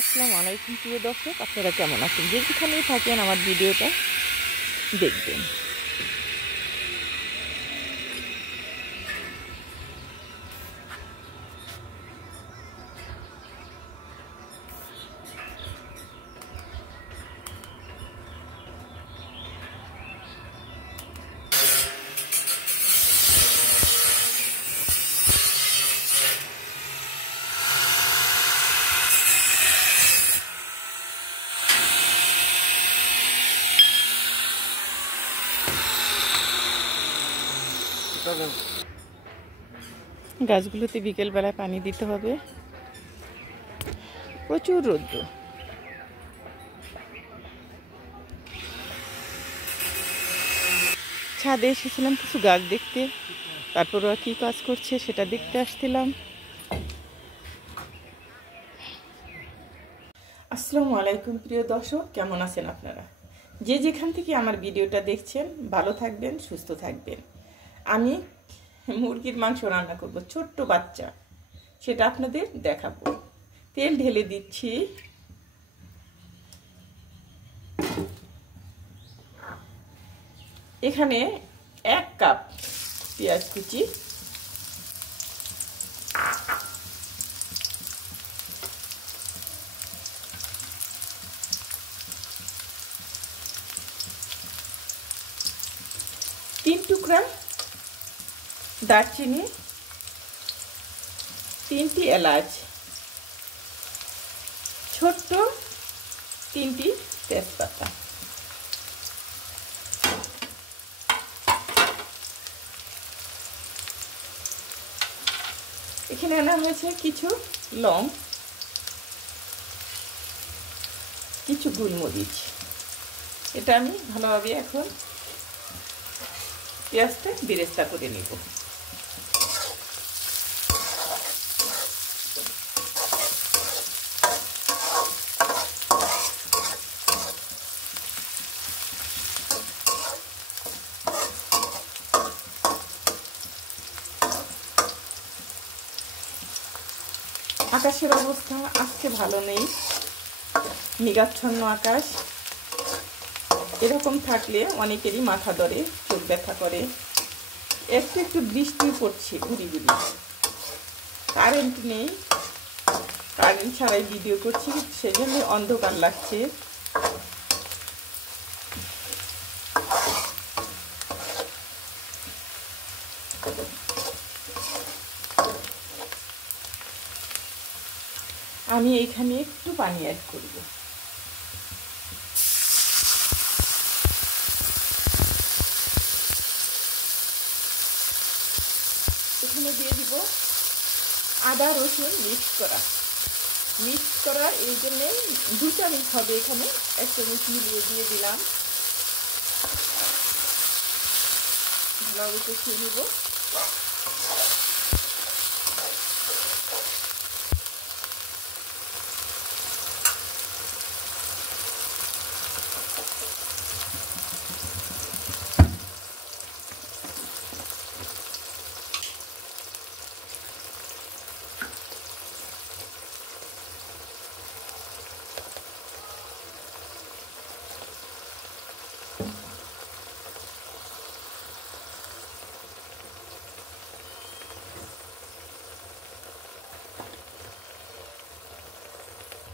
আসসালামু আলাইকুম প্রিয় দর্শক, আপনারা কেমন আছেন? যেখানেই থাকেন আমার ভিডিওটা দেখবেন। গাছগুলোতে বিকেলবেলায় পানি দিতে হবে, প্রচুর রৌদ্র। ছাদে এসেছিলাম কিছু গাছ দেখতে, তারপর ওরা কী কাজ করছে সেটা দেখতে আসছিলাম। আসসালামু আলাইকুম প্রিয় দর্শক, কেমন আছেন আপনারা? যে যেখান থেকে আমার ভিডিওটা দেখছেন ভালো থাকবেন, সুস্থ থাকবেন। আমি মুরগির মাংস রান্না করব, ছোট্ট বাচ্চা, সেটা আপনাদের দেখাবো। তেল ঢেলে দিচ্ছি। এখানে 1 কাপ পেঁয়াজ কুচি, তিন টুকরা দারচিনি, 3টি এলাচ, ছোট্ট 3টি তেজপাতা, এখানে আনা হয়েছে কিছু লং, কিছু গোলমরিচ। এটা আমি ভালোভাবে এখন পেঁয়াজটা বেরেস্তা করে নেব। আকাশের অবস্থা আজকে ভালো নেই, মেঘাচ্ছন্ন আকাশ। এরকম থাকলে অনেকেরই মাথা ধরে, চোখ ব্যথা করে। একটু একটু বৃষ্টি পড়ছে ঘুরি ঘুরি, কারেন্ট নেই, কারেন্ট ছাড়াই ভিডিও করছি, সেজন্য অন্ধকার লাগছে। আমি এখানে একটু পানি অ্যাড করব। এখানে দিয়ে দিব আদা রসুন মিক্স করা, এই জন্যে 2 চামচ হবে, এখানে 1 চামচ মিলিয়ে দিয়ে দিলাম। ভালোভাবে কষিয়ে নেব।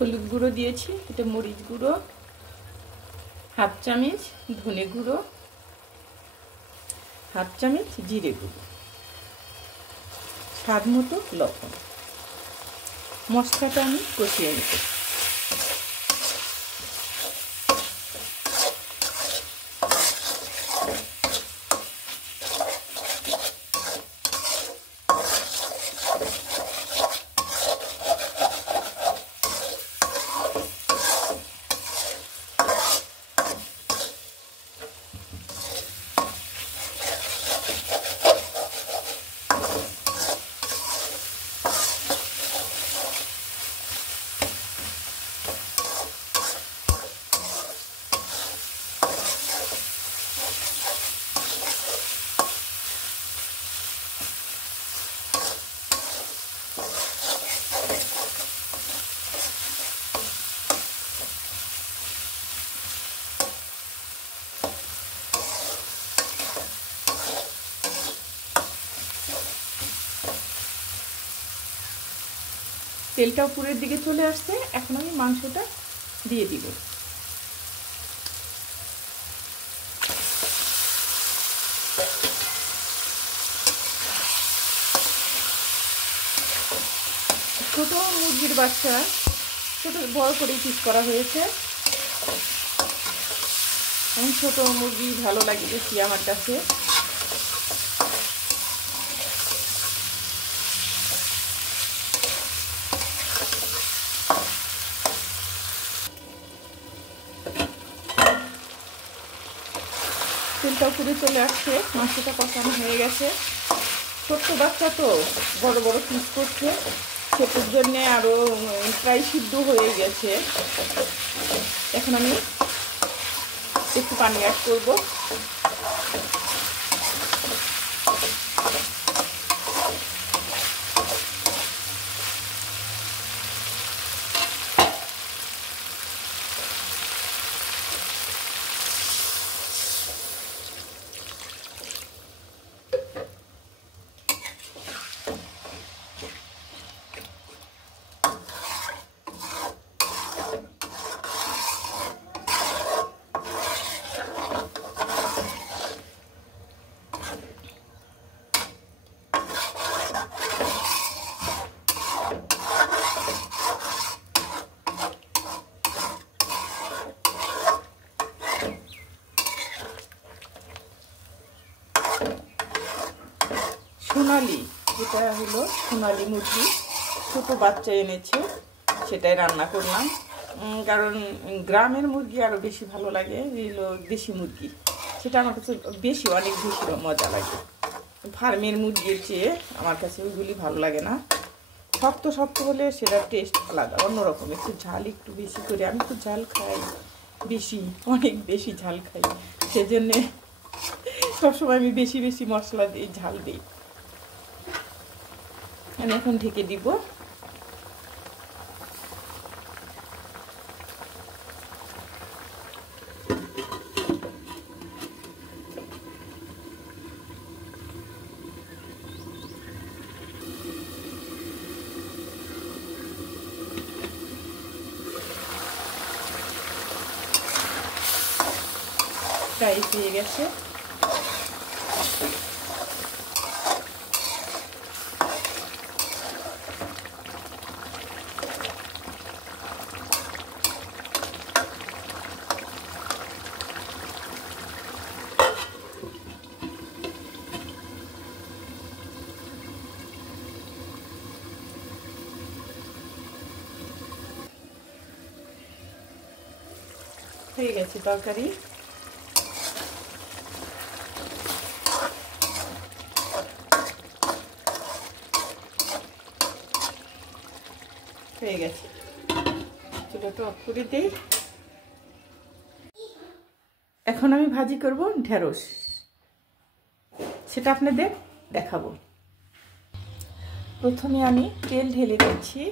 হলুদ গুঁড়ো দিয়েছি, এটা মরিচ গুঁড়ো, 1/2 চামচ ধনে গুঁড়ো, 1/2 চামচ জিরে গুঁড়ো, স্বাদ মতো লবণ। মশলাটা আমি কষিয়ে নেব। তেলটা উপরের দিকে চলে আসছে। এখন আমি মাংসটা দিয়ে দিব। ছোট মুরগির বাচ্চা ছোট বড় করে পিস করা হয়েছে। ছোট মুরগি ভালো লাগে বেশি আমার কাছে। তেলটা উপরে চলে আসছে, মাংসটা কষানো হয়ে গেছে। ছোট্ট বাচ্চা তো বড় বড় পিস করছে, সেটার জন্যে আরও প্রায় সিদ্ধ হয়ে গেছে। এখন আমি একটু পানি অ্যাড করবো। সোনালি, যেটা হলো সোনালি মুরগি, ছোটো বাচ্চা এনেছে, সেটাই রান্না করলাম। কারণ গ্রামের মুরগি আরও বেশি ভালো লাগে, এগুলো দেশি মুরগি, সেটা আমার কাছে বেশি অনেক বেশি মজা লাগে। ফার্মের মুরগির চেয়ে আমার কাছে ওইগুলি ভালো লাগে না। শক্ত শক্ত হলে সেটার টেস্ট আলাদা, অন্যরকম। একটু ঝাল একটু বেশি করে, আমি তো ঝাল খাই বেশি, অনেক বেশি ঝাল খাই, সেজন্যে সবসময় আমি বেশি বেশি মশলা দিই, ঝাল দিই। আমি এখন ঢেকে দিব। ফ্রাই হয়ে গেছে। হয়ে গেছে তরকারি। হয়ে গেছে, চুলাটা অফ করে দিই। এখন আমি ভাজি করব ঢেঁড়স, সেটা আপনাদের দেখাবো। প্রথমে আমি তেল ঢেলে দিচ্ছি।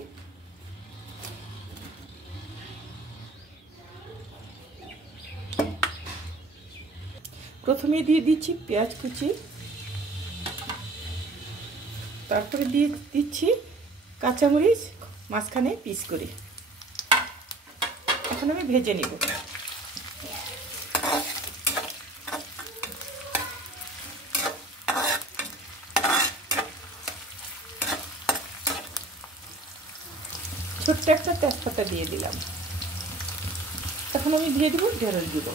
প্রথমে দিয়ে দিচ্ছি পেঁয়াজ কুচি, তারপরে দিয়ে দিচ্ছি কাঁচামরিচ মাঝখানে পিস করে। এখন আমি ভেজে নিব। ছোট্ট একটা তেজপাতা দিয়ে দিলাম। এখন আমি দিয়ে দেবো ঢেঁড়সগুলো।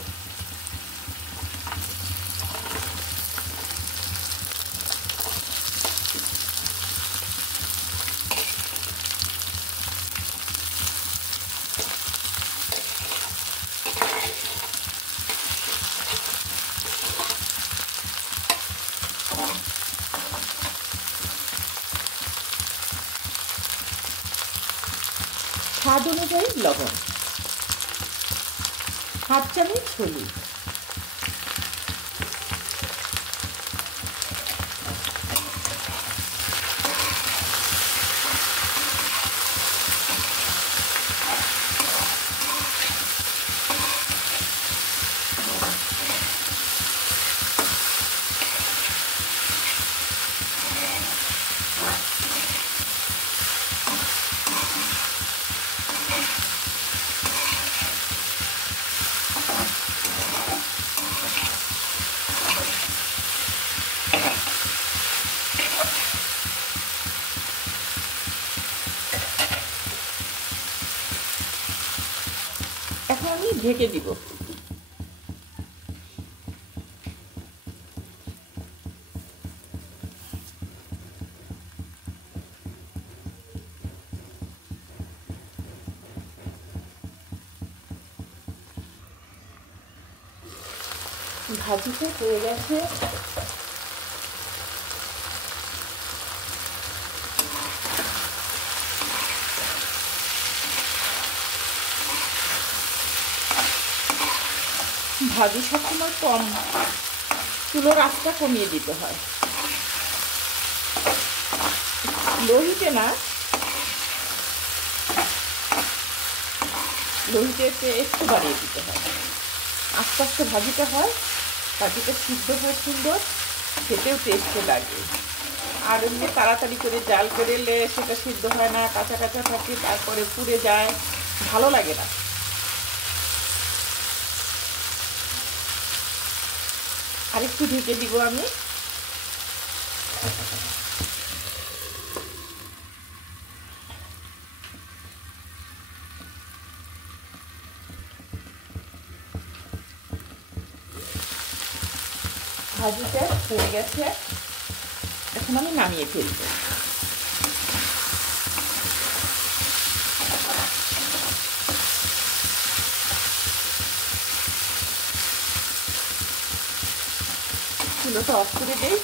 স্বাদ অনুযায়ী লবণ, হাফ চামচ হলুদ, এখন আমি ঢেকে দিব। ভাজিটা হয়ে গেছে। ভাজি সবসময় কম চুলোর আঁচটা কমিয়ে দিতে হয়, লোহিতে না, লোহিতে একটু বাড়িয়ে দিতে হয়। আস্তে আস্তে ভাজিটা হয়, ভাজিটা সিদ্ধ হয় সুন্দর, খেতেও টেস্টে লাগে। আর এমনি তাড়াতাড়ি করে জাল করলে সেটা সিদ্ধ হয় না, কাঁচা কাঁচা থাকে, তারপরে পুড়ে যায়, ভালো লাগে না। আরেকটু ঢেকে দিব আমি। ভাজিটা হয়ে গেছে, এখন আমি নামিয়ে ফেলবো। চুলোটা অফ করে দেই।